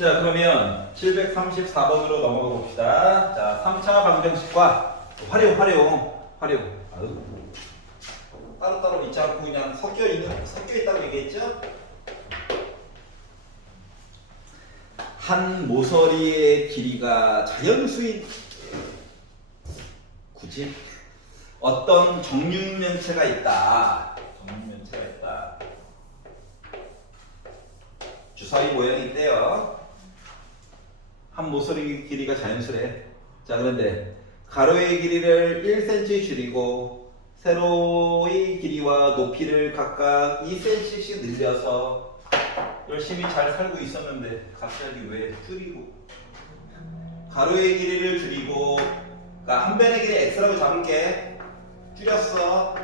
자, 그러면 734번으로 넘어가 봅시다. 자, 3차 방정식과 활용. 아유. 따로따로 있지 않고 그냥 섞여 있다고 얘기했죠? 한 모서리의 길이가 자연수인 굳이 어떤 정육면체가 있다. 주사위 모양이 있대요. 한 모서리 길이가 자연수래. 자, 그런데 가로의 길이를 1cm 줄이고 세로의 길이와 높이를 각각 2cm씩 늘려서 열심히 잘 살고 있었는데 갑자기 왜 줄이고 가로의 길이를 줄이고 그러니까 한 변의 길이 x라고 잡을게. 줄였어.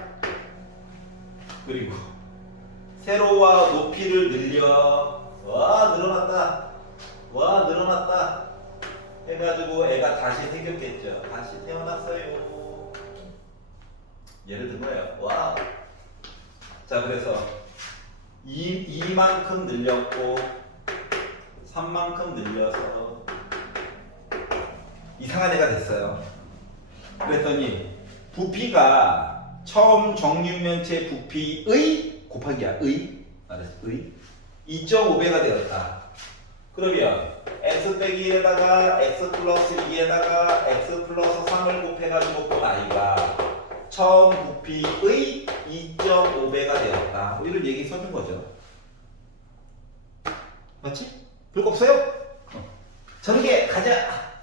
그리고 세로와 높이를 늘려. 와 늘어났다 해가지고 애가 다시 생겼겠죠. 다시 태어났어요. 예를 든 거예요. 와. 자, 그래서 2만큼 늘렸고 3만큼 늘려서 이상한 애가 됐어요. 그랬더니 부피가 처음 정육면체 부피의 곱하기야. 의 2.5배가 되었다. 그러면 x 빼기 1에다가 x 플러스 2에다가 x 플러스 3을 곱해가지고 본 아이가 처음 부피의 2.5배가 되었다. 뭐 이런 얘기 써준 거죠. 맞지? 별거 없어요? 전개 가자.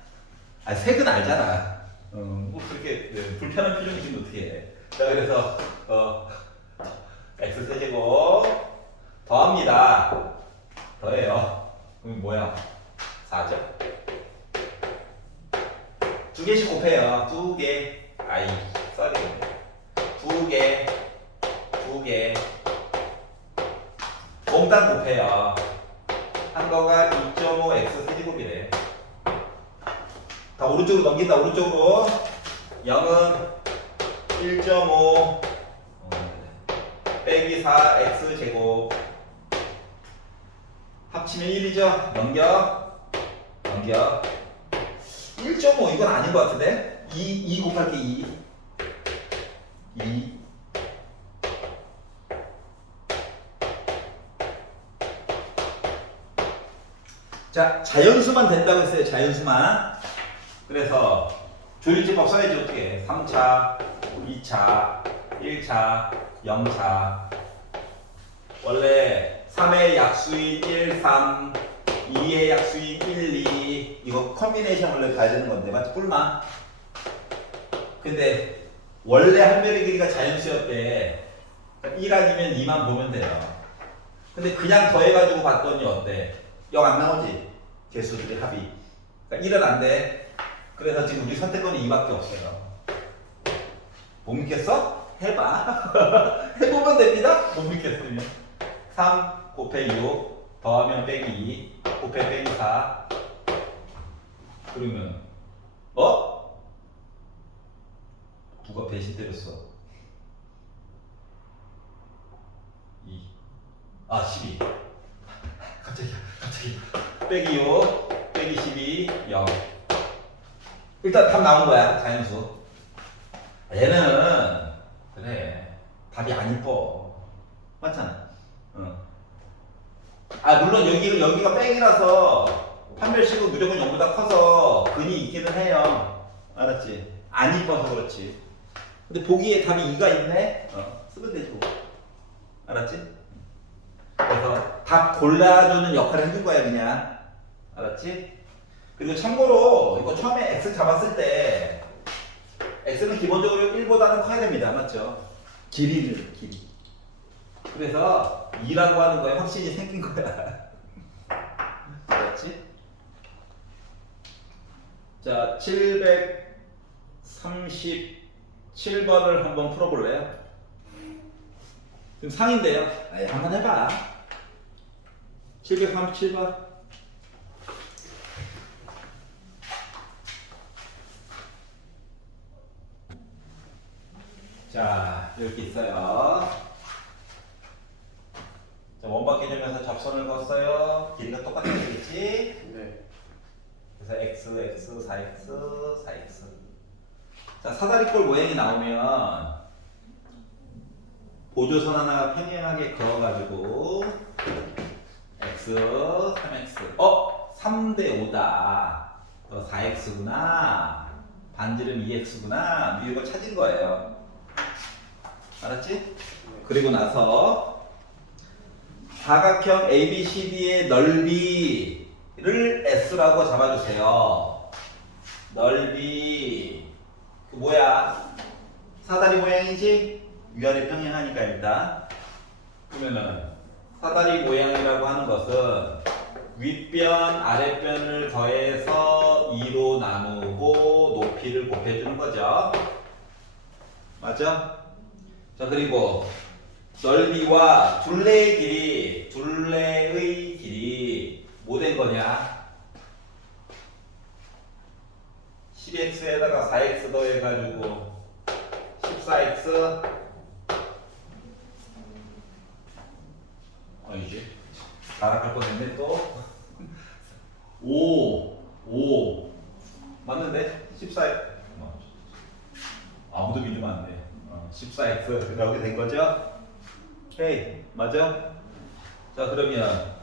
아, 색은 알잖아. 뭐 그렇게 불편한 표정이 지금 어떻게 해. 자, 그래서 x 세제곱 더합니다. 더해요. 그럼 뭐야? 4죠. 두 개씩 곱해요. 두 개. 아이, 써야 되겠네. 두 개. 몽땅 곱해요. 한 거가 2.5x 세제곱이래. 다 오른쪽으로 넘긴다. 오른쪽으로. 0은 1.5 빼기 4x 제곱 합치면 1이죠. 넘겨 1.5 이건 아닌 것 같은데 2 곱할게 2 자, 자연수만 된다고 했어요. 자연수만. 그래서 조율제법 써야지. 어떻게 3차 2차 1차 0차 원래 3의 약수인 1, 3 2의 약수인 1, 2 이거 컨비네이션 원래 가야 되는 건데 맞지? 뿔만. 근데 원래 한 변의 길이가 자연수였대. 1 아니면 2만 보면 돼요. 근데 그냥 더해가지고 봤더니 어때? 0 안 나오지? 개수들의 합이. 그러니까 1은 안 돼. 그래서 지금 우리 선택권이 2밖에 없어요. 못 믿겠어? 해봐. 해보면 됩니다. 못 믿겠으면. 3 곱해 6 더하면 빼기 2 곱해 빼기 4 그러면 누가 배신 때렸어? 12 갑자기 빼기 6 빼기 12 0 일단 답 나온 거야. 자연수. 얘는 그래 답이 안 이뻐. 맞잖아. 물론 여기가 뺑이라서 판별식은 무조건 0보다 커서 근이 있기는 해요. 알았지? 안 이뻐서 그렇지. 근데 보기에 답이 2가 있네? 쓰면 되지 뭐. 알았지? 그래서 답 골라주는 역할을 해준 거야 그냥. 알았지? 그리고 참고로 이거 처음에 x 잡았을 때 x는 기본적으로 1보다는 커야 됩니다. 맞죠? 길이. 그래서 2라고 하는 거에 확신이 생긴 거야. 알았지? 자, 737번을 한번 풀어볼래요? 지금 상인데요. 한번 해봐. 737번. 자, 이렇게 있어요. 자, 원박 개념에서 접선을 그었어요. 길이가 똑같아야 되겠지? 그래서 x, 4x, 4x. 자, 사다리꼴 모양이 나오면 보조선 하나가 평행하게 그어가지고 x, 3x. 3대 5다. 4x구나. 반지름 2x구나. 이거 찾은 거예요. 알았지? 그리고 나서 사각형 ABCD의 넓이를 S라고 잡아주세요. 넓이 그 뭐야? 사다리 모양이지? 위아래 평행하니까 일단 그러면은 사다리 모양이라고 하는 것은 윗변 아랫변을 더해서 2로 나누고 높이를 곱해주는 거죠. 맞죠? 자, 그리고 넓이와 둘레의 길이 뭐 된 거냐? 10x에다가 4x 더해가지고 14x 아니지? 나락할 뻔했네 또. 5 맞는데? 14x 아무도 믿으면 안 돼. 14x 이렇게 된 거죠? 오케이, 맞아? 자, 그러면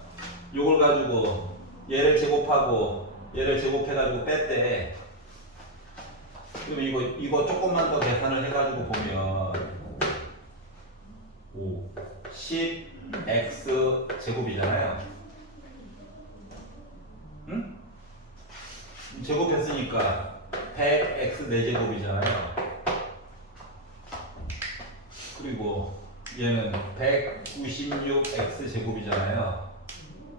요걸 가지고 얘를 제곱하고 얘를 제곱해가지고 뺐대. 그럼 이거 조금만 더 계산을 해가지고 보면 10x 제곱이잖아요. 응? 제곱했으니까 100x 4제곱이잖아요. 그리고 얘는 196x 제곱이잖아요.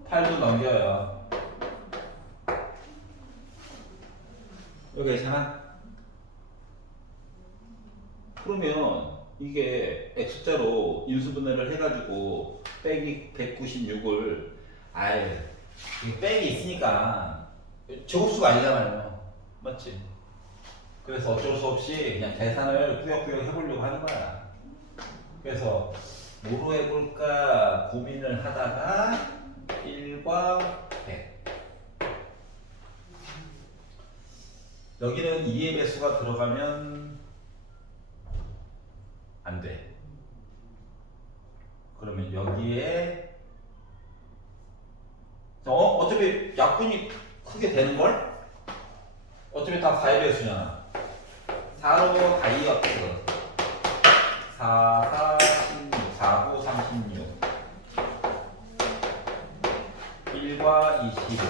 8도 넘겨요. 여기 괜찮아? 그러면 이게 x자로 인수분해를 해가지고 빼기 196을 아예 빼기 있으니까 제곱수가 아니잖아요. 맞지? 그래서 어쩔 수 없이 그냥 계산을 꾸역꾸역 해보려고 하는 거야. 그래서 뭐로 해볼까 고민을 하다가 1과 100 여기는 2의 배수가 들어가면 안 돼. 그러면 여기에 어차피 약분이 크게 되는걸? 어차피 다 4의 배수잖아. 4로 다 2x 4, 16, 4, 9, 36 1과 25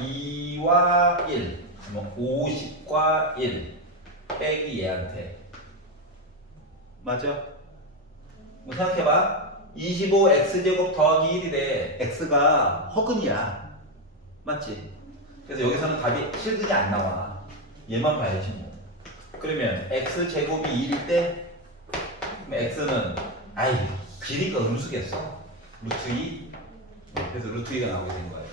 2와 1 50과 1 빼기 얘한테 맞아? 뭐 생각해봐. 25x제곱 더하기 1이래. x가 허근이야. 맞지? 그래서 여기서는 답이 실근이 안 나와. 얘만 봐야지 뭐. 그러면 x제곱이 2일 때 그럼 x는 길이가 음수겠어. 루트 2. 그래서 루트 2가 나오게 된 거예요.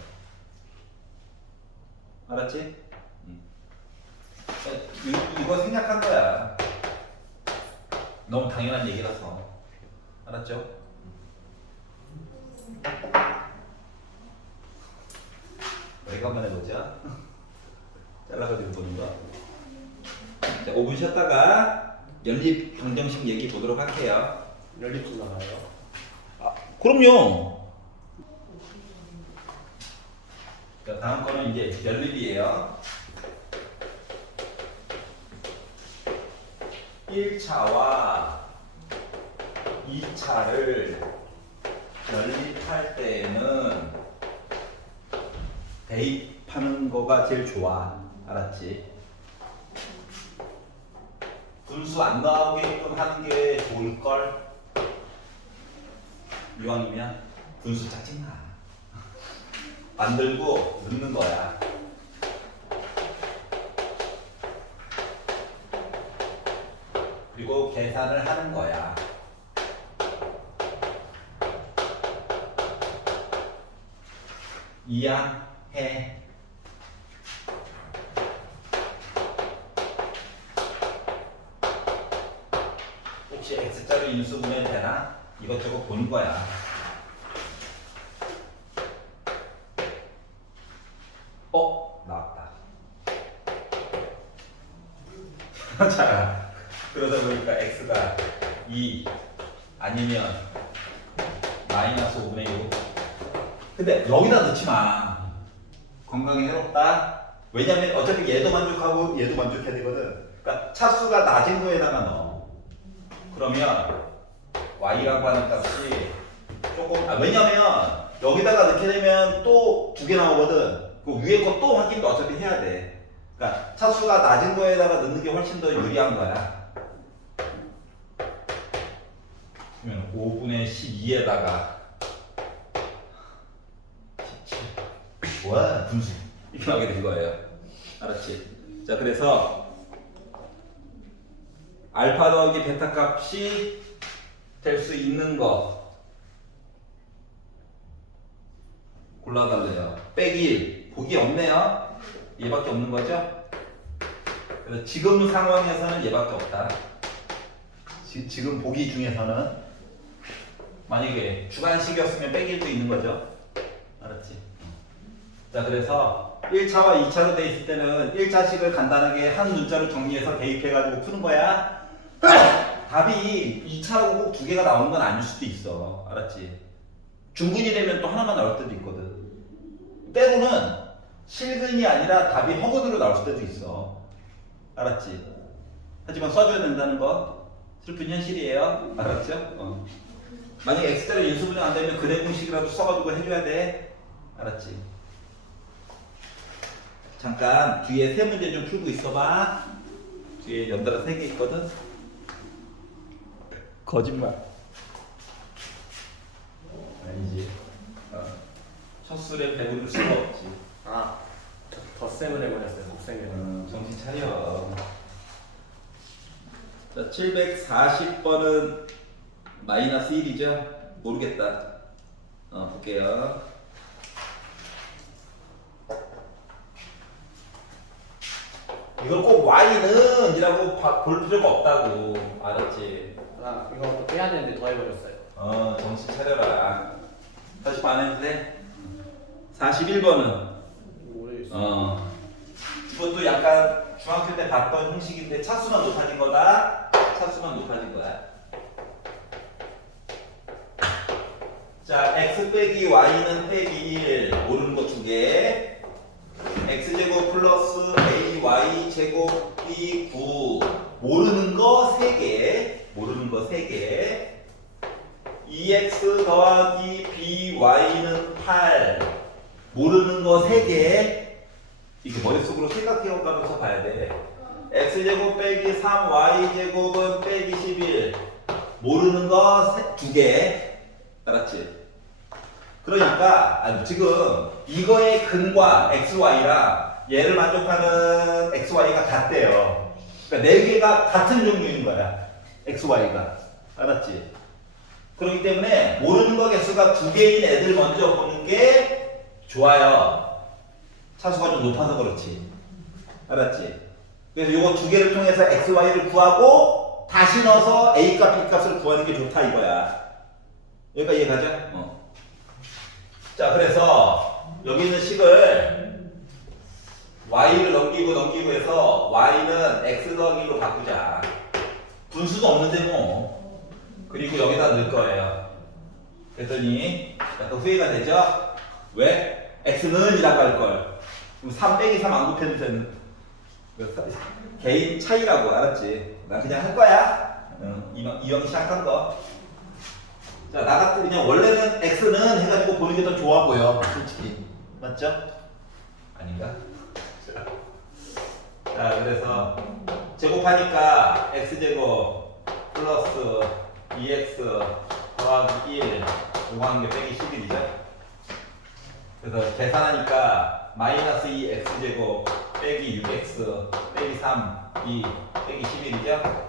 알았지? 이거 생략한 거야. 너무 당연한 얘기라서. 알았죠? 여기가 한번 해보자. 잘라가지고 보는 거. 자, 5분 쉬었다가 연립 방정식 얘기 보도록 할게요. 연립도 나와요? 그럼요. 자, 다음 거는 이제 연립이에요. 1차와 2차를 연립할 때에는 대입하는 거가 제일 좋아. 알았지? 분수 안 나오게끔 하는 게 좋을걸? 이왕이면 분수 짜증나. 만들고 넣는 거야. 그리고 계산을 하는 거야. 이해해. 혹시 x자로 인수분해 되나? 이것저것 보는 거야. 자, 그러다 보니까 x가 2 아니면 마이너스 5분의 6. 근데 여기다 넣지 마. 건강에 해롭다. 왜냐면 어차피 얘도 만족하고 얘도 만족해야 되거든. 그러니까 차수가 낮은 거에다가 넣어. 그러면 y라고 하는 값이 조금 왜냐면 여기다가 넣게 되면 또 두 개 나오거든. 그 위에 거 또 확인도 어차피 해야 돼. 그러니까 차수가 낮은 거에다가 넣는 게 훨씬 더 유리한 거야. 그러면 5분의 12에다가 17. 와, 분수. 이렇게 나오게 된 거예요. 알았지? 자, 그래서 알파 더하기 베타 값이 될 수 있는 거 골라달래요. 빼기 1. 복이 없네요. 얘밖에 없는 거죠? 그래서 지금 상황에서는 얘밖에 없다. 지금 보기 중에서는 만약에 주관식이었으면 빼기 1도 있는 거죠. 알았지? 자, 그래서 1차와 2차로 돼 있을 때는 1차식을 간단하게 한 문자로 정리해서 대입해가지고 푸는 거야. 답이 2차하고 꼭 두 개가 나오는 건 아닐 수도 있어. 알았지? 중근이 되면 또 하나만 나올 때도 있거든. 때로는 실근이 아니라 답이 허근으로 나올 때도 있어. 알았지? 하지만 써줘야 된다는 거 슬픈 현실이에요. 알았죠? 만약에 X자료 인수분해 안 되면 근해 공식이라도 써가지고 해줘야 돼. 알았지? 잠깐 뒤에 세 문제 좀 풀고 있어봐. 뒤에 연달아 3개 있거든. 거짓말. 아니지. 첫 술에 배부를 수가 없지. 아, 덧셈을 해버렸어요. 곱셈을. 정신 차려. 자, 740번은 마이너스 1이죠? 모르겠다. 볼게요. 이걸 꼭 y는 이라고 볼 필요가 없다고. 알았지? 아, 이거 또 빼야 되는데 더 해버렸어요. 정신 차려라. 다시 반해도 돼? 41번은 모르겠어요. 이것도 약간 중학교 때 봤던 형식인데 차수만 높아진 거다. 차수만 높아진 거야. 자, x 빼기 y는 빼기 1 모르는 거 2개. x제곱 플러스 ay 제곱 b 9 모르는 거 3개. 모르는 거 3개. 2x 더하기 by는 8 모르는 거 3개. 이렇게 머릿속으로 생각해가면서 봐야 돼. x제곱 빼기 3y제곱은 빼기 11 모르는 거 2개. 알았지? 그러니까 지금 이거의 근과 xy랑 얘를 만족하는 xy가 같대요. 그러니까 4개가 같은 종류인 거야. xy가. 알았지? 그렇기 때문에 모르는 거 개수가 2개인 애들 먼저 보는 게 좋아요. 차수가 좀 높아서 그렇지. 알았지? 그래서 요거 2개를 통해서 xy를 구하고 다시 넣어서 a값 b값을 구하는 게 좋다 이거야. 여기까지 이해가죠? 자, 그래서 여기 있는 식을 y를 넘기고 해서 y는 x 더하기 1로 바꾸자. 분수도 없는데 뭐. 그리고 여기다 넣을 거예요. 그랬더니 약간 후회가 되죠? 왜? x는 이라고 할 걸. 그럼 3 빼기 3 안 곱해도 되는 개인 차이라고. 알았지? 난 그냥 할 거야. 이왕 시작한 거. 자, 나 같은 그냥 원래는 x는 해가지고 보는 게 더 좋아 보여. 솔직히. 맞죠? 아닌가? 자, 그래서 제곱하니까 x제곱 플러스 2x 더하기 1 요거 하는 게 빼기 11이죠. 그래서 계산하니까 마이너스 2x제곱 빼기 6x 빼기 3 2 빼기 11이죠.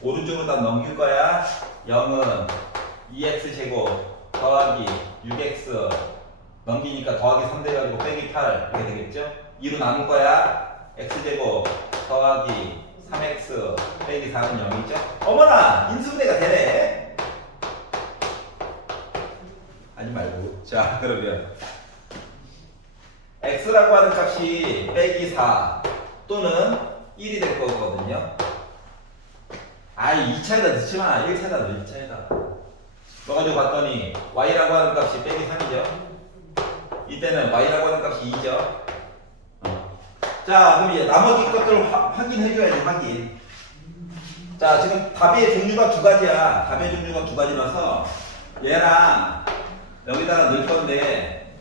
오른쪽으로 다 넘길 거야. 0은 2x제곱 더하기 6x 넘기니까 더하기 3 돼가지고 빼기 8 이렇게 되겠죠. 2로 나눌 거야. x제곱 더하기 3x 빼기 4는 0이죠. 어머나! 인수분해가 되네. 하지 말고. 자, 그러면 x라고 하는 값이 빼기 4 또는 1이 될 거거든요. 아이 2차에다 넣지 마. 1차에다 넣어. 1차에다. 넣어가지고 봤더니 y라고 하는 값이 빼기 3이죠. 이때는 y라고 하는 값이 2죠. 자, 그럼 이제 나머지 것들을 확인해줘야지, 확인. 자, 지금 답의 종류가 두 가지야. 답의 종류가 두 가지라서 얘랑 여기다가 넣을 건데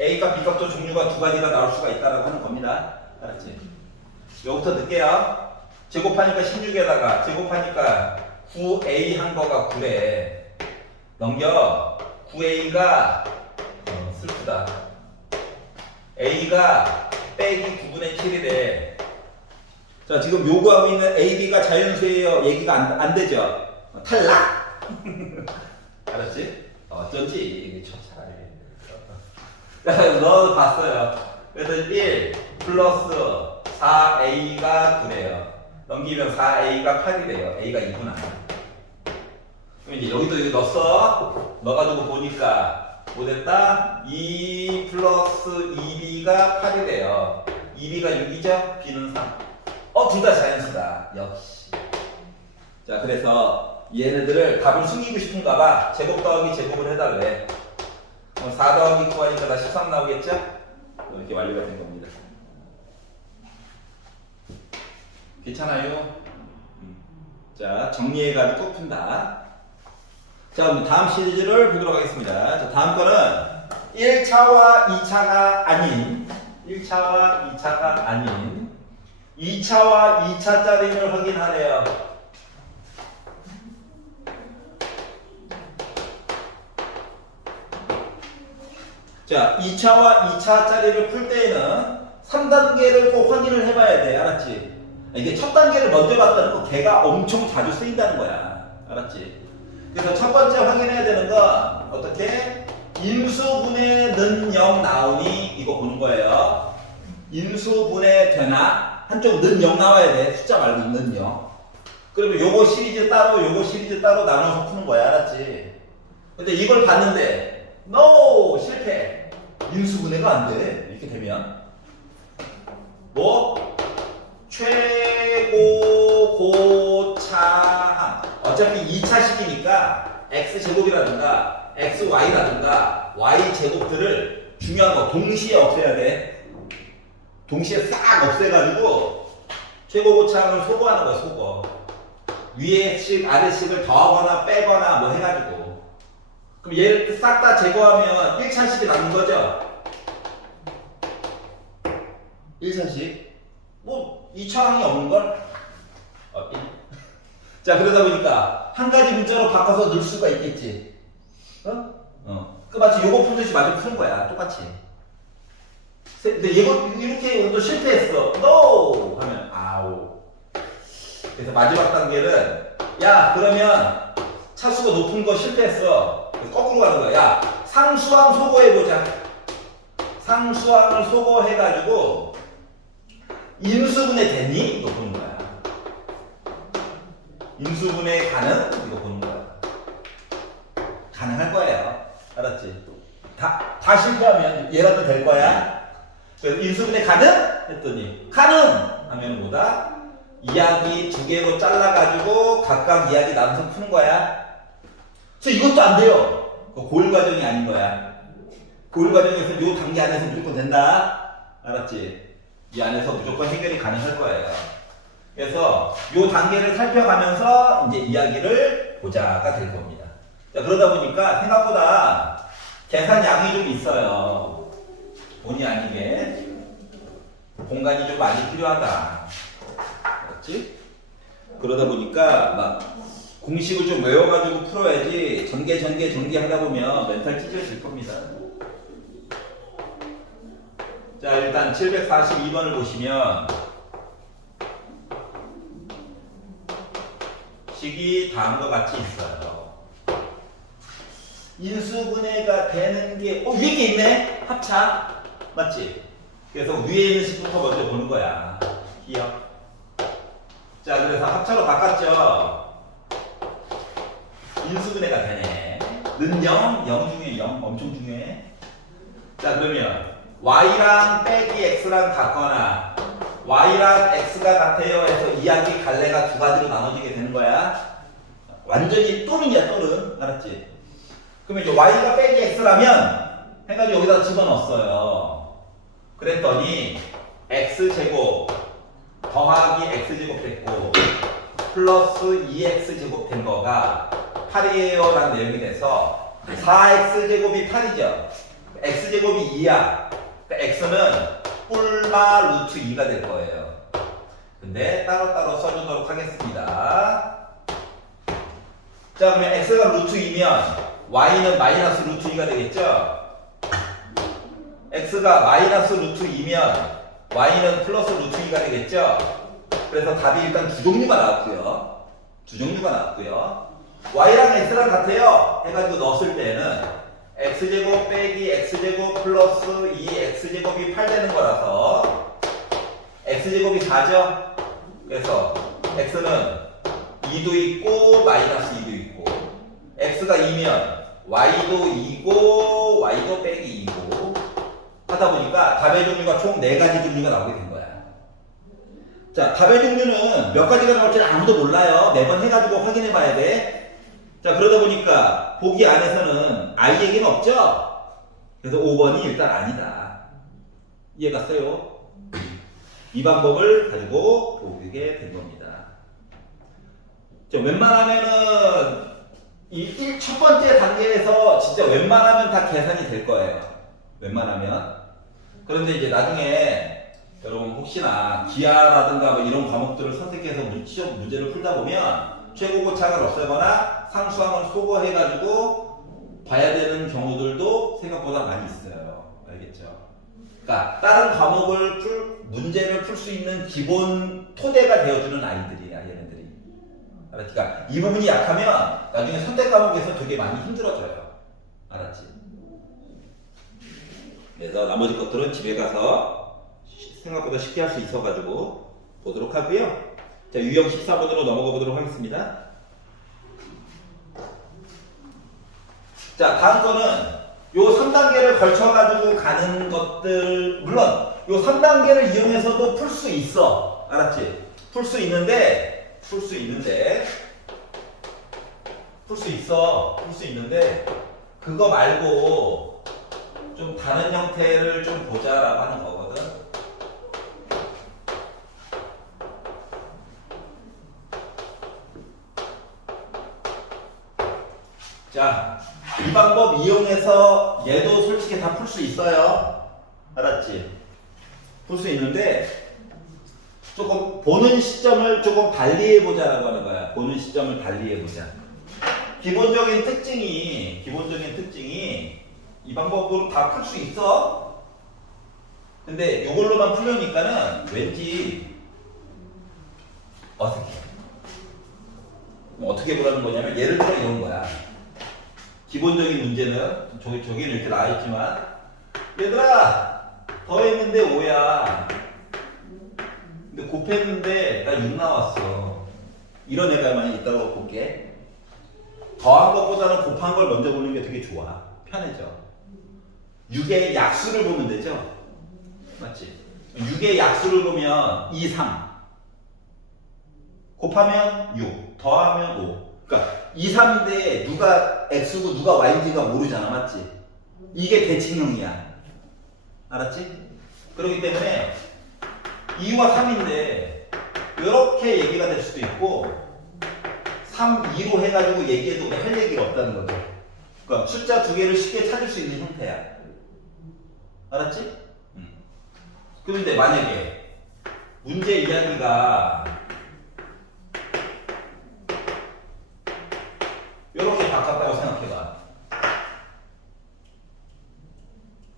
A값, B값도 종류가 두 가지가 나올 수가 있다라고 하는 겁니다. 알았지? 여기부터 넣을게요. 제곱하니까 16에다가 제곱하니까 9A 한 거가 9래. 넘겨. 9A가 슬프다. A가 빼기 9분의 7이래. 자, 지금 요구하고 있는 A, B가 자연수예요. 얘기가 안 되죠? 탈락! 알았지? 어쩐지 이게 차라리. 너 봤어요. 그래서 1 플러스 4A가 9래요. 넘기면 4A가 8이래요. A가 2구나. 그럼 이제 여기도 이거 넣었어. 넣어가지고 보니까 뭐 됐다? 2 플러스 2B가 8이래요. 2B가 6이죠? B는 3. 둘 다 자연수다. 역시. 자, 그래서 얘네들을 답을 숨기고 싶은가 봐. 제곱 더하기 제곱을 해다 그래. 그럼 4 더하기 9 하니까 다 13 나오겠죠? 이렇게 완료가 된 겁니다. 괜찮아요? 자, 정리해가지고 푼다. 자, 그럼 다음 시리즈를 보도록 하겠습니다. 자, 다음 거는 1차와 2차가 아닌 1차와 2차가 아닌 2차와 2차짜리를 확인하래요. 자, 2차와 2차짜리를 풀 때에는 3단계를 꼭 확인을 해봐야 돼. 알았지? 이게 첫 단계를 먼저 봤다는 거 걔가 엄청 자주 쓰인다는 거야. 알았지? 그래서 첫 번째 확인해야 되는 건 어떻게? 인수분해 는 0 나오니 이거 보는 거예요. 인수분해 되나? 한쪽 는 0 나와야 돼. 숫자 말고 는 0. 그러면 요거 시리즈 따로 요거 시리즈 따로 나눠서 푸는 거야. 알았지? 근데 이걸 봤는데 NO! 실패. 인수분해가 안 돼. 이렇게 되면 뭐? 최고 고차함. 어차피 2차식이니까 x제곱이라든가 xy라든가 y제곱들을 중요한 거 동시에 없애야 돼. 동시에 싹 없애가지고 최고 고차함을 소거하는 거야. 소거. 위에 식 아래식을 더하거나 빼거나 뭐 해가지고 그럼 얘를 싹 다 제거하면 1차식이 남는 거죠. 1차식 뭐 2차항이 없는걸? 자, 그러다 보니까 한 가지 문자로 바꿔서 넣을 수가 있겠지. 그 마치 요거 풀듯이 마저 푸는 거야. 똑같이. 근데 이거 이렇게 오늘도 실패했어. NO! 하면 아우. 그래서 마지막 단계는 야, 그러면 차수가 높은 거 실패했어. 그래서 거꾸로 가는 거야. 야, 상수항 소거해보자. 상수항을 소거해가지고 인수분해 되니? 이거 보는 거야. 인수분해 가능? 이거 보는 거야. 가능할 거예요. 알았지? 다 실패하면 얘라도 될 거야. 그래서 인수분해 가능? 했더니 가능! 하면 뭐다? 이야기 두 개로 잘라가지고 각각 이야기 나눠서 푸는 거야. 그래서 이것도 안 돼요. 고일 과정이 아닌 거야. 고일 과정에서 요 단계 안에서 무조건 된다. 알았지? 이 안에서 무조건 해결이 가능할 거예요. 그래서 요 단계를 살펴가면서 이제 이야기를 보자가 될 겁니다. 자, 그러다 보니까 생각보다 계산량이 좀 있어요. 본의 아니게 공간이 좀 많이 필요하다. 그렇지? 그러다 보니까 막 공식을 좀 외워가지고 풀어야지 전개 하다 보면 멘탈 찢어질 겁니다. 자, 일단 742번을 보시면 식이 다음과 같이 있어요. 인수분해가 되는 게 위에 게 있네? 합차 맞지? 그래서 위에 있는 식부터 먼저 보는 거야. 기억. 자, 그래서 합차로 바꿨죠. 인수분해가 되네. 는 0, 0 중에 0 엄청 중요해. 자, 그러면 y랑 빼기 x랑 같거나 y랑 x가 같아요 해서 이야기 갈래가 두 가지로 나눠지게 되는 거야. 완전히 또는이야, 또는. 알았지? 그러면 이제 y가 빼기 x라면 해가지고 여기다 집어넣었어요. 그랬더니 x제곱 더하기 x제곱 됐고 플러스 2x제곱 된 거가 8이에요 라는 내용이 돼서 4x제곱이 8이죠. x제곱이 2야. 그러니까 x는 뿔마 루트 2가 될 거예요. 근데 따로따로 써주도록 하겠습니다. 자, 그러면 x가 루트 2면 y는 마이너스 루트 2가 되겠죠? x가 마이너스 루트 2면 y는 플러스 루트 2가 되겠죠? 그래서 답이 일단 두 종류가 나왔고요. 두 종류가 나왔고요. y랑 x랑 같아요 해가지고 넣었을 때는 x제곱 빼기 x제곱 플러스 2x제곱이 8 되는 거라서 x제곱이 4죠? 그래서 x는 2도 있고 마이너스 2도 있고 x가 2면 y도 2고 y도 빼기 2고 하다 보니까 답의 종류가 총 4가지 종류가 나오게 된 거야. 자, 답의 종류는 몇 가지가 나올지는 아무도 몰라요. 매번 해가지고 확인해 봐야 돼. 자, 그러다 보니까 보기 안에서는 i에게는 없죠? 그래서 5번이 일단 아니다. 이해갔어요? 이 방법을 가지고 보게 된 겁니다. 자, 웬만하면은 이 첫 번째 단계에서 진짜 웬만하면 다 계산이 될 거예요. 웬만하면. 그런데 이제 나중에 여러분 혹시나 기하라든가 뭐 이런 과목들을 선택해서 시험 문제를 풀다 보면 최고고착을 없애거나 상수항을 소거해가지고 봐야 되는 경우들도 생각보다 많이 있어요. 알겠죠? 그러니까 다른 과목을 문제를 풀 수 있는 기본 토대가 되어주는 아이들이야, 얘네들이. 알았지? 그러니까 이 부분이 약하면 나중에 선택 과목에서 되게 많이 힘들어져요. 알았지? 그래서 나머지 것들은 집에 가서 생각보다 쉽게 할 수 있어가지고 보도록 하고요. 자, 유형 14번으로 넘어가 보도록 하겠습니다. 자, 다음 거는 요 3단계를 걸쳐가지고 가는 것들, 물론 요 3단계를 이용해서도 풀 수 있어. 알았지? 풀 수 있는데 그거 말고 좀 다른 형태를 좀 보자라고 하는 거거든. 자, 이 방법 이용해서 얘도 솔직히 다 풀 수 있어요. 알았지? 풀 수 있는데 조금 보는 시점을 조금 달리 해보자라고 하는 거야. 보는 시점을 달리 해보자. 기본적인 특징이 이 방법으로 다 풀 수 있어. 근데 이걸로만 풀려니까는 왠지 어색해. 어떻게 보라는 거냐면 예를 들어 이런 거야. 기본적인 문제는 저기는 이렇게 나와 있지만 얘들아 더했는데 5야. 근데 곱했는데 나 6 나왔어. 이런 애가 만약 있다고 볼게. 더한 것보다는 곱한 걸 먼저 보는 게 되게 좋아. 편해져. 6의 약수를 보면 되죠? 맞지? 6의 약수를 보면 2, 3. 곱하면 6, 더하면 5. 그러니까 2, 3인데 누가 x고 누가 y인지가 모르잖아. 맞지? 이게 대칭형이야. 알았지? 그렇기 때문에 2와 3인데 이렇게 얘기가 될 수도 있고 3, 2로 해가지고 얘기해도 할 얘기가 없다는 거죠. 그러니까 숫자 두 개를 쉽게 찾을 수 있는 형태야. 알았지? 그런데 만약에 문제 이야기가 이렇게 바꿨다고 생각해봐.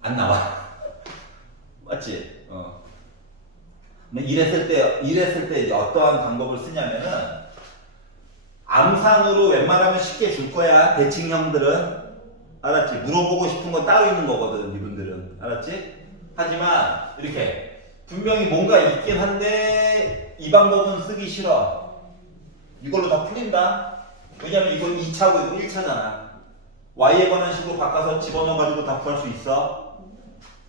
안 나와. 맞지? 이랬을 때 이제 어떠한 방법을 쓰냐면은 암산으로 웬만하면 쉽게 줄 거야. 대칭형들은. 알았지? 물어보고 싶은 건 따로 있는 거거든, 이분들은. 알았지? 하지만 이렇게 분명히 뭔가 있긴 한데 이 방법은 쓰기 싫어. 이걸로 다 풀린다. 왜냐면 이건 2차고 이거 1차잖아. y에 관한 식으로 바꿔서 집어넣어가지고 다 구할 수 있어.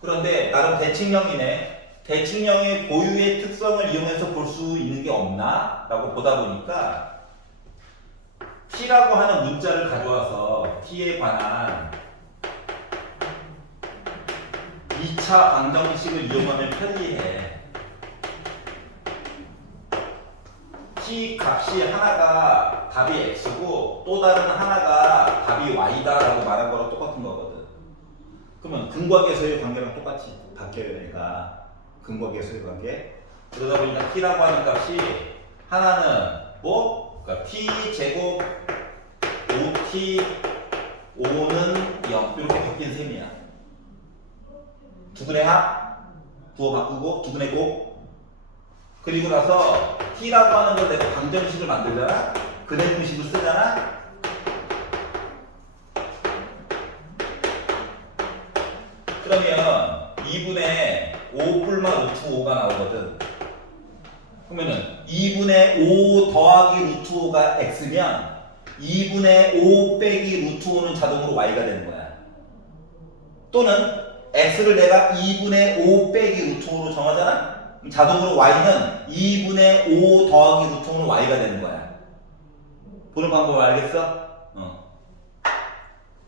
그런데 나름 대칭형이네. 대칭형의 고유의 특성을 이용해서 볼 수 있는 게 없나? 라고 보다 보니까 t라고 하는 문자를 가져와서 t에 관한 2차 방정식을 이용하면 편리해. t 값이 하나가 답이 x고 또 다른 하나가 답이 y다 라고 말한 거랑 똑같은 거거든. 그러면 근과 계수의 관계랑 똑같이 바뀌어요. 얘가 근과 계수의 관계. 그러다 보니까 t라고 하는 값이 하나는 뭐? 그러니까 t 제곱 5t 5는 0 이렇게 바뀐 셈이야. 두근의 합 부호 바꾸고 두근의 곱. 그리고 나서 t라고 하는 걸 내가 방정식을 만들잖아. 근해공식을 쓰잖아. 그러면 2분의 5 뿔마 루트 5가 나오거든. 그러면은 2분의 5 더하기 루트 5가 x면 2분의 5 빼기 루트 5는 자동으로 y가 되는 거야. 또는 x를 내가 2분의 5 빼기 루트 5로 정하잖아? 그럼 자동으로 y는 2분의 5 더하기 루트 5는 y가 되는 거야. 보는 방법 알겠어?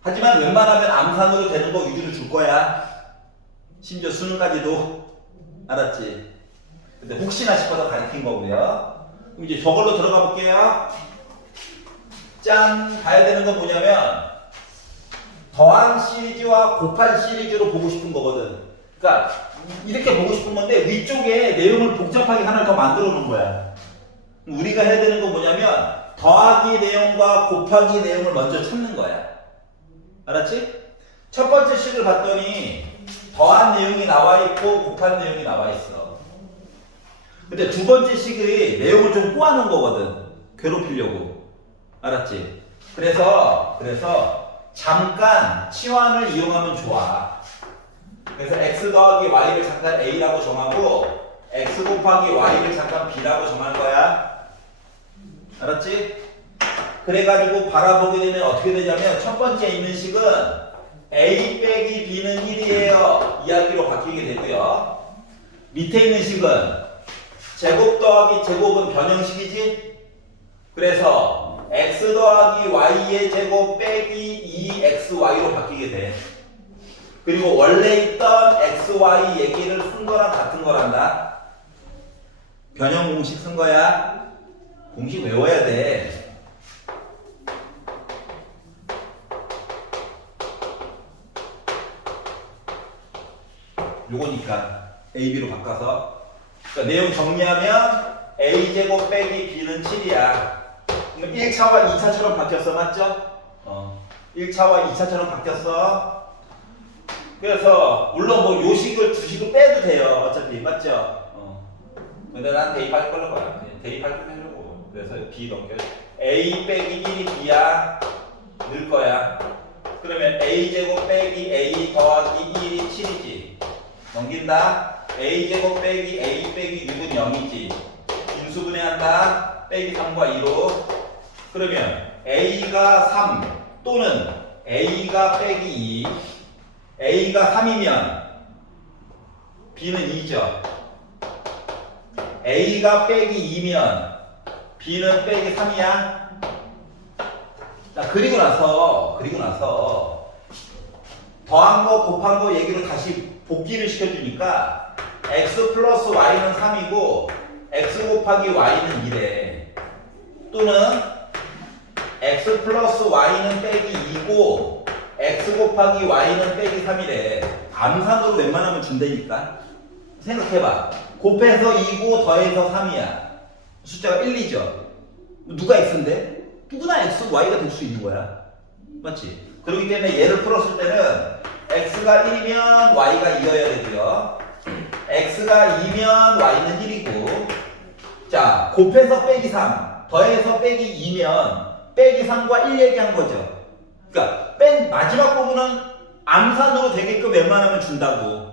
하지만 웬만하면 암산으로 되는 거 위주로 줄 거야. 심지어 수능까지도. 알았지? 근데 혹시나 싶어서 가르친 거고요. 그럼 이제 저걸로 들어가 볼게요. 짠! 봐야 되는 건 뭐냐면 더한 시리즈와 곱한 시리즈로 보고 싶은 거거든. 그러니까 이렇게 보고 싶은 건데 위쪽에 내용을 복잡하게 하나 더 만들어 놓은 거야. 우리가 해야 되는 건 뭐냐면 더하기 내용과 곱하기 내용을 먼저 찾는 거야. 알았지? 첫 번째 식을 봤더니 더한 내용이 나와 있고 곱한 내용이 나와 있어. 근데 두 번째 식의 내용을 좀 꼬아놓은 거거든. 괴롭히려고. 알았지? 그래서 잠깐 치환을 이용하면 좋아. 그래서 x 더하기 y를 잠깐 a라고 정하고 x 곱하기 y를 잠깐 b라고 정할 거야. 알았지? 그래가지고 바라보게 되면 어떻게 되냐면 첫 번째 있는 식은 a 빼기 b는 1이에요. 이야기로 바뀌게 되고요. 밑에 있는 식은 제곱 더하기 제곱은 변형식이지? 그래서 x 더하기 y의 제곱 빼기 2xy로 바뀌게 돼. 그리고 원래 있던 xy 얘기를 쓴 거랑 같은 거란다. 변형 공식 쓴 거야. 공식 외워야 돼. 요거니까 AB로 바꿔서. 그러니까 내용 정리하면 A제곱 빼기 B는 7이야. 그럼 1차와 2차처럼 바뀌었어. 맞죠? 1차와 2차처럼 바뀌었어. 그래서 물론 뭐 요식을 두식을 빼도 돼요. 어차피 맞죠? 근데 난 대입할 걸로 봐. 대입할 걸 하려고. 그래서 B 넘겨. A 빼기 1이 B야. 넣을 거야. 그러면 A제곱 빼기 A 더하기 1이 7이지. 넘긴다. A제곱 빼기 A 빼기 6은 0이지. 인수분해한다. 빼기 3과 2로. 그러면 A가 3 또는 A가 빼기 2. A가 3이면 B는 2죠. A가 빼기 2면 B는 빼기 3이야. 자, 그리고 나서 더한 거 곱한 거 얘기로 다시 복기를 시켜주니까 x 플러스 y는 3이고 x 곱하기 y는 2래. 또는 x 플러스 y는 빼기 2고 x 곱하기 y는 빼기 3이래. 암산으로 웬만하면 준다니까. 생각해봐. 곱해서 2고 더해서 3이야. 숫자가 1, 2죠. 누가 x인데? 누구나 x, y가 될 수 있는 거야. 맞지? 그렇기 때문에 얘를 풀었을 때는 x가 1이면 y가 2여야 되고요. x가 2면 y는 1이고. 자, 곱해서 빼기 3, 더해서 빼기 2면 빼기 3과 1 얘기한 거죠. 그러니까 맨 마지막 부분은 암산으로 되게끔 웬만하면 준다고.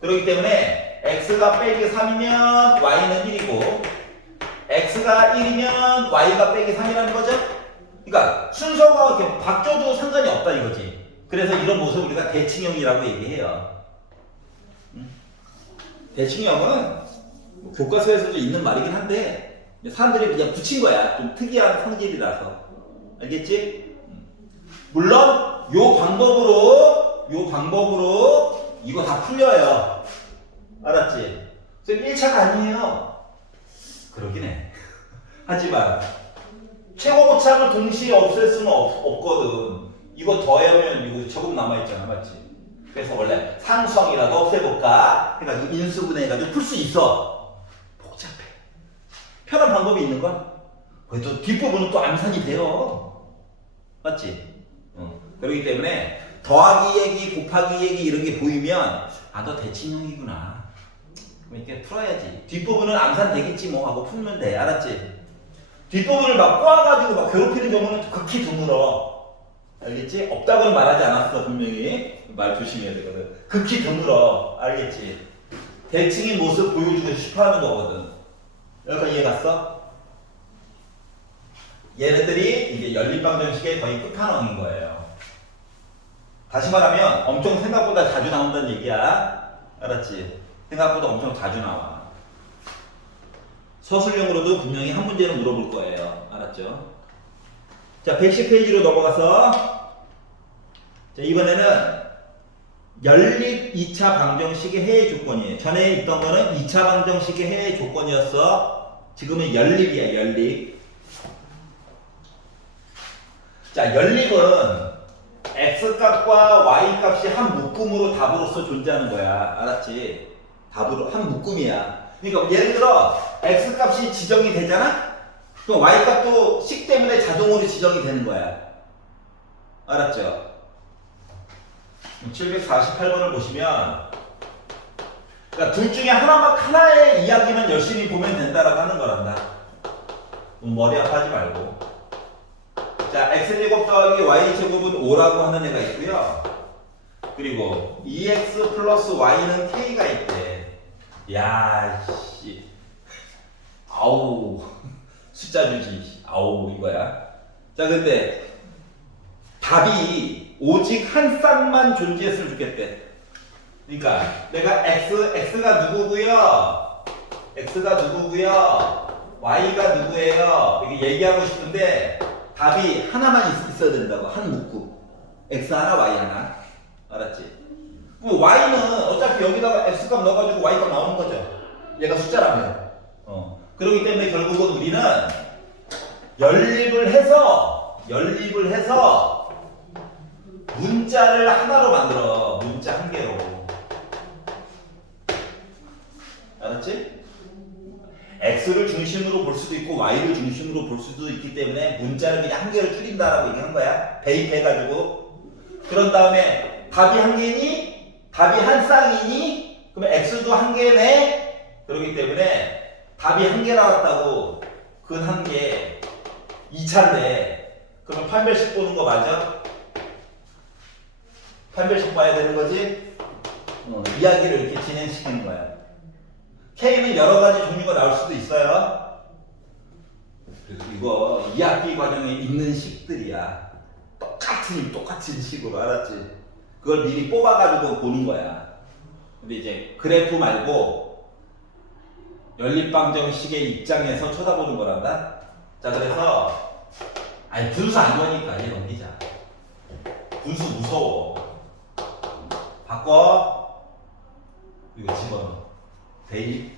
그렇기 때문에 x가 빼기 3이면 y는 1이고 x가 1이면 y가 빼기 3이라는 거죠. 그러니까 순서가 이렇게 바뀌어도 상관이 없다 이거지. 그래서 이런 모습을 우리가 대칭형이라고 얘기해요. 대칭형은 뭐 교과서에서도 있는 말이긴 한데 사람들이 그냥 붙인 거야. 좀 특이한 성질이라서. 알겠지? 물론 요 방법으로 이거 다 풀려요. 알았지? 선생님 1차가 아니에요. 그러긴 해. 하지만 최고 고착을 동시에 없앨 수는 없거든. 이거 더하면 이거 조금 남아있잖아. 맞지? 그래서 원래 상수항이라도 없애볼까 해가지고 인수분해해가지고 풀 수 있어. 복잡해. 편한 방법이 있는 건 그래도 뒷부분은 또 암산이 돼요. 맞지? 그렇기 때문에 더하기 얘기, 곱하기 얘기 이런 게 보이면 아, 너 대칭형이구나. 그럼 이렇게 풀어야지. 뒷부분은 암산 되겠지 뭐 하고 풀면 돼. 알았지? 뒷부분을 막 꼬아가지고 막 괴롭히는 경우는 극히 드물어. 알겠지? 없다고는 말하지 않았어. 분명히 말 조심해야 되거든. 극히 드물어. 알겠지? 대칭인 모습 보여주고 싶어하는 거거든. 여기까지 이해 갔어? 얘네들이 이제 연립방정식의 거의 끝판왕인 거예요. 다시 말하면 엄청 생각보다 자주 나온다는 얘기야. 알았지? 생각보다 엄청 자주 나와. 서술형으로도 분명히 한 문제는 물어볼 거예요. 알았죠? 자, 110페이지로 넘어가서 자, 이번에는 연립 2차 방정식의 해외 조건이에요. 전에 있던 거는 2차 방정식의 해외 조건이었어. 지금은 연립이야, 연립. 자, 연립은 x값과 y값이 한 묶음으로 답으로서 존재하는 거야. 알았지? 답으로 한 묶음이야. 그러니까 예를 들어 x값이 지정이 되잖아? 그럼 y값도 식 때문에 자동으로 지정이 되는 거야. 알았죠? 748번을 보시면 그러니까 둘 중에 하나의 이야기만 열심히 보면 된다라고 하는 거란다. 머리 아파하지 말고. 자, x제곱 더하기 y제곱은 5라고 하는 애가 있고요. 그리고 2x 플러스 y는 k가 있대. 야, 씨. 아우. 숫자 주지. 아우, 이거야. 자, 근데 답이 오직 한 쌍만 존재했으면 좋겠대. 그러니까 내가 x가 누구고요? x가 누구고요? y가 누구예요? 이렇게 얘기하고 싶은데 답이 하나만 있어야 된다고. 한 묶음. x 하나, y 하나. 알았지? 그럼 y는 어차피 여기다가 x값 넣어가지고 y값 나오는 거죠. 얘가 숫자라면. 그렇기 때문에 결국은 우리는 연립을 해서 문자를 하나로 만들어. 문자 한 개로. 알았지? x를 중심으로 볼 수도 있고 y를 중심으로 볼 수도 있기 때문에 문자를 그냥 한 개를 줄인다라고 얘기한 거야. 대입해가지고. 그런 다음에 답이 한 개니? 답이 한 쌍이니? 그러면 x도 한 개네? 그렇기 때문에 답이 한 개 나왔다고. 근 한 개. 2차인데. 그러면 판별식 보는 거 맞아? 판별식 봐야 되는 거지? 이야기를 이렇게 진행시키는 거야. K는 여러 가지 종류가 나올 수도 있어요. 그래서 이거 2학기 과정에 있는 식들이야. 똑같은 식으로. 알았지? 그걸 미리 뽑아가지고 보는 거야. 근데 이제 그래프 말고 연립방정식의 입장에서 쳐다보는 거란다. 자, 그래서 아니 분수 안 좋아하니까 얘 넘기자. 분수 무서워. 바꿔. 이거 집어넣어. 대입.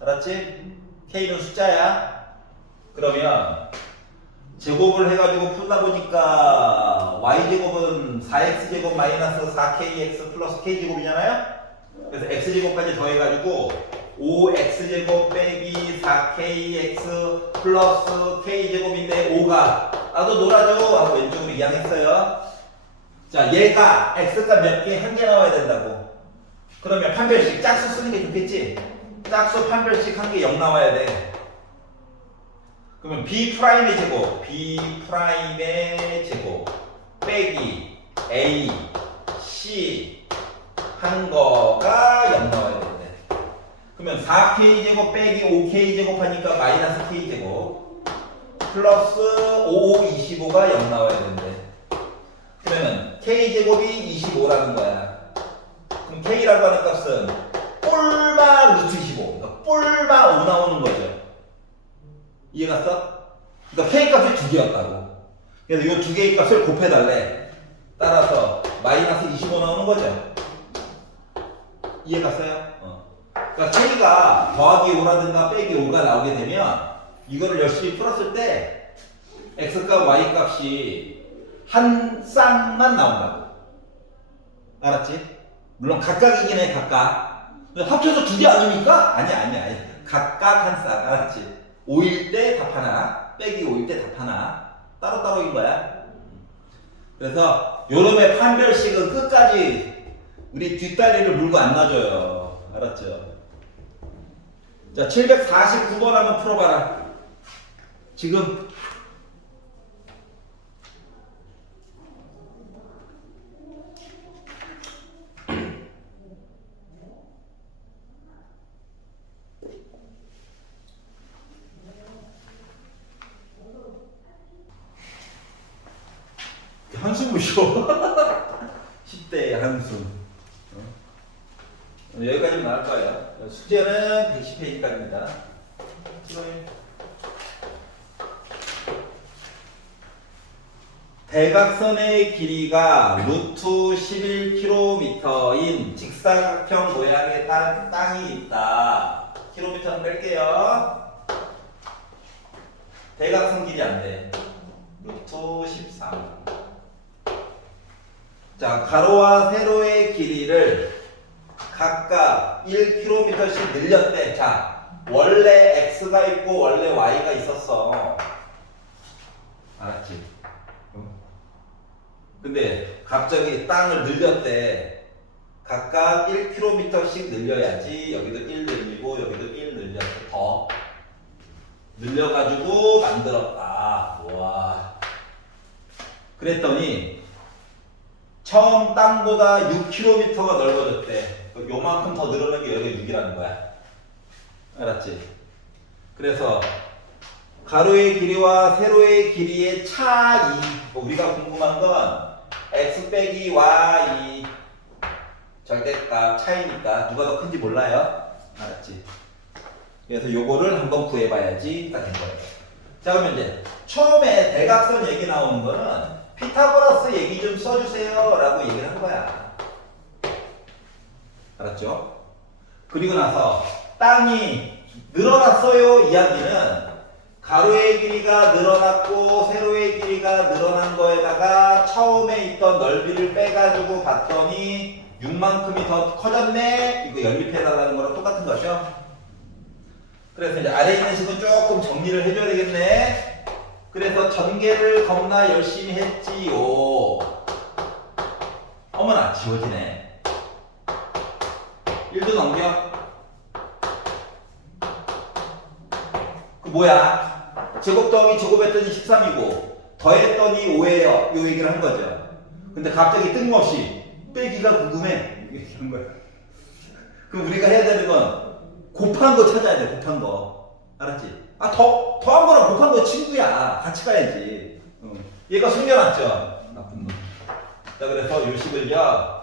알았지? K는 숫자야. 그러면 제곱을 해가지고 풀다 보니까 y제곱은 4x제곱 마이너스 4kx 플러스 k제곱이잖아요? 그래서 x제곱까지 더해가지고 5x제곱 빼기 4kx 플러스 k제곱인데 5가 나도 놀아줘 하고 왼쪽으로 이항했어요. 자, 얘가 x값 몇 개? 한 개 나와야 된다고. 그러면 판별식 짝수 쓰는 게 좋겠지? 짝수 판별식 한 개 0 나와야 돼. 그러면 b'의 제곱, b'의 제곱 빼기 a, c 한 거가 0 나와야 된대. 그러면 4k제곱 빼기 5k제곱 하니까 마이너스 k제곱 플러스 5, 25가 0 나와야 된대. 그러면 k제곱이 25라는 거야. 그럼 k라고 하는 값은 꼴 이해갔어? 그러니까 K 값이 두 개였다고. 그래서 이 두 개의 값을 곱해달래. 따라서 마이너스 25 나오는 거죠. 이해갔어요? 그러니까 K가 더하기 5라든가 빼기 5가 나오게 되면 이거를 열심히 풀었을 때 X값, Y값이 한 쌍만 나온다고. 알았지? 물론 각각이긴 해, 각각. 근데 합쳐서 두 개 아닙니까? 아니야. 각각 한 쌍. 알았지? 5일 때 답 하나, 빼기 5일 때 답 하나. 따로따로인 거야. 그래서 요놈의 판별식은 끝까지 우리 뒷다리를 물고 안 놔줘요. 알았죠? 자, 749번 한번 풀어봐라. 지금 한숨을 쉬어. 10대의 한숨. 여기까지는 나올 거예요. 숙제는 110페이지까지입니다. 대각선의 길이가 루트 11km인 직사각형 모양의 땅이 있다. 킬로미터는 뺄게요. 대각선 길이 안 돼. 루트 13. 자, 가로와 세로의 길이를 각각 1km씩 늘렸대. 자, 원래 x가 있고 원래 y가 있었어. 알았지? 근데 갑자기 땅을 늘렸대. 각각 1km씩 늘려야지. 여기도 1 늘리고 여기도 1 늘려서 더 늘려가지고 만들었다. 와. 그랬더니 처음 땅보다 6km가 넓어졌대. 요만큼 더 늘어난 게 여기가 6이라는 거야. 알았지? 그래서 가로의 길이와 세로의 길이의 차이. 우리가 궁금한 건 x 빼기 y 절대값 차이니까 누가 더 큰지 몰라요. 알았지? 그래서 요거를 한번 구해봐야지 딱 된 거예요. 자, 그러면 이제 처음에 대각선 얘기 나오는 거는 피타고라스 얘기 좀 써주세요 라고 얘기를 한 거야. 알았죠? 그리고 나서 땅이 늘어났어요 이야기는 가로의 길이가 늘어났고 세로의 길이가 늘어난 거에다가 처음에 있던 넓이를 빼가지고 봤더니 6만큼이 더 커졌네. 이거 연립해달라는 거랑 똑같은 거죠. 그래서 이제 아래에 있는 식은 조금 정리를 해줘야 되겠네. 그래서 전개를 겁나 열심히 했지요. 어머나 지워지네. 1도 넘겨. 그 뭐야? 제곱 더하기 제곱 했더니 13이고 더했더니 5예요. 요 얘기를 한 거죠. 근데 갑자기 뜬금없이 빼기가 궁금해. 이렇게 한 거야. 그럼 우리가 해야 되는 건 곱한 거 찾아야 돼. 곱한 거. 알았지? 아, 더한 거랑 곱한 거 친구야. 같이 가야지. 얘가 숨겨놨죠. 나쁜 놈. 자, 그래서 요 식을요.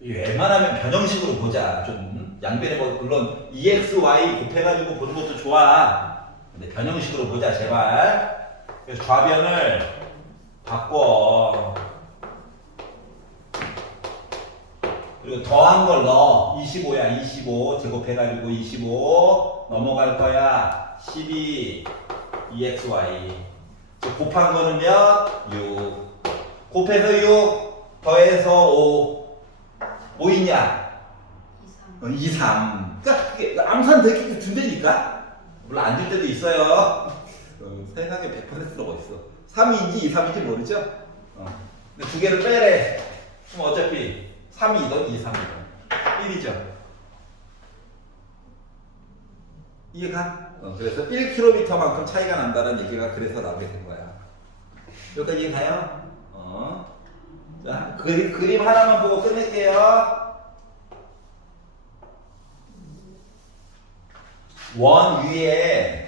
웬만하면 변형식으로 보자. 좀 양변에 뭐 물론 EXY 곱해가지고 보는 것도 좋아. 근데 변형식으로 보자 제발. 그래서 좌변을 바꿔. 그리고 더한 걸 넣어. 25야 25 제곱해가지고 25 넘어갈 거야. 12 EXY. 곱한 거는 몇? 6 곱해서 6 더해서 5 뭐 있냐? 2, 3. 그러니까 그게 암산 되게 준다니까? 물론 안 줄 때도 있어요. 세상에 100%가 있어. 3인지 2, 3인지 모르죠? 근데 두 개를 빼래. 그럼 어차피 3이든 2, 3이든 1이죠. 이해가? 그래서 1km만큼 차이가 난다는 얘기가 그래서 나오게 된 거야. 여기까지 이해가요? 자, 그림 하나만 보고 끝낼게요. 원 위에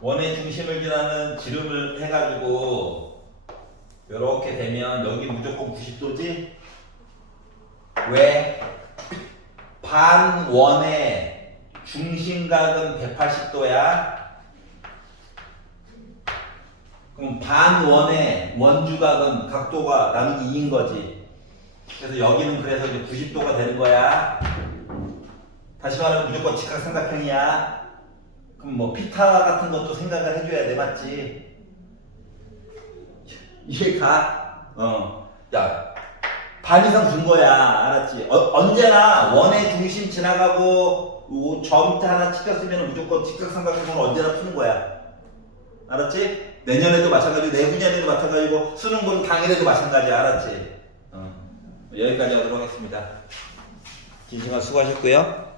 원의 중심을 지나는 지름을 해가지고 이렇게 되면 여기 무조건 90도지? 왜? 반원의 중심각은 180도야. 그럼 반원의 원주각은 각도가 나누기 2인 거지. 그래서 여기는 그래서 이제 90도가 되는 거야. 다시 말하면 무조건 직각삼각형이야. 그럼 뭐 피타 같은 것도 생각을 해줘야 돼, 맞지? 이해가? 야, 반 이상 준 거야, 알았지? 언제나 원의 중심 지나가고 점 하나 찍혔으면 무조건 직각삼각형을 언제나 푸는 거야. 알았지? 내년에도 마찬가지고 내후년에도 마찬가지고 수능본 당일에도 마찬가지야, 알았지? 여기까지 하도록 하겠습니다. 긴 시간 수고하셨고요.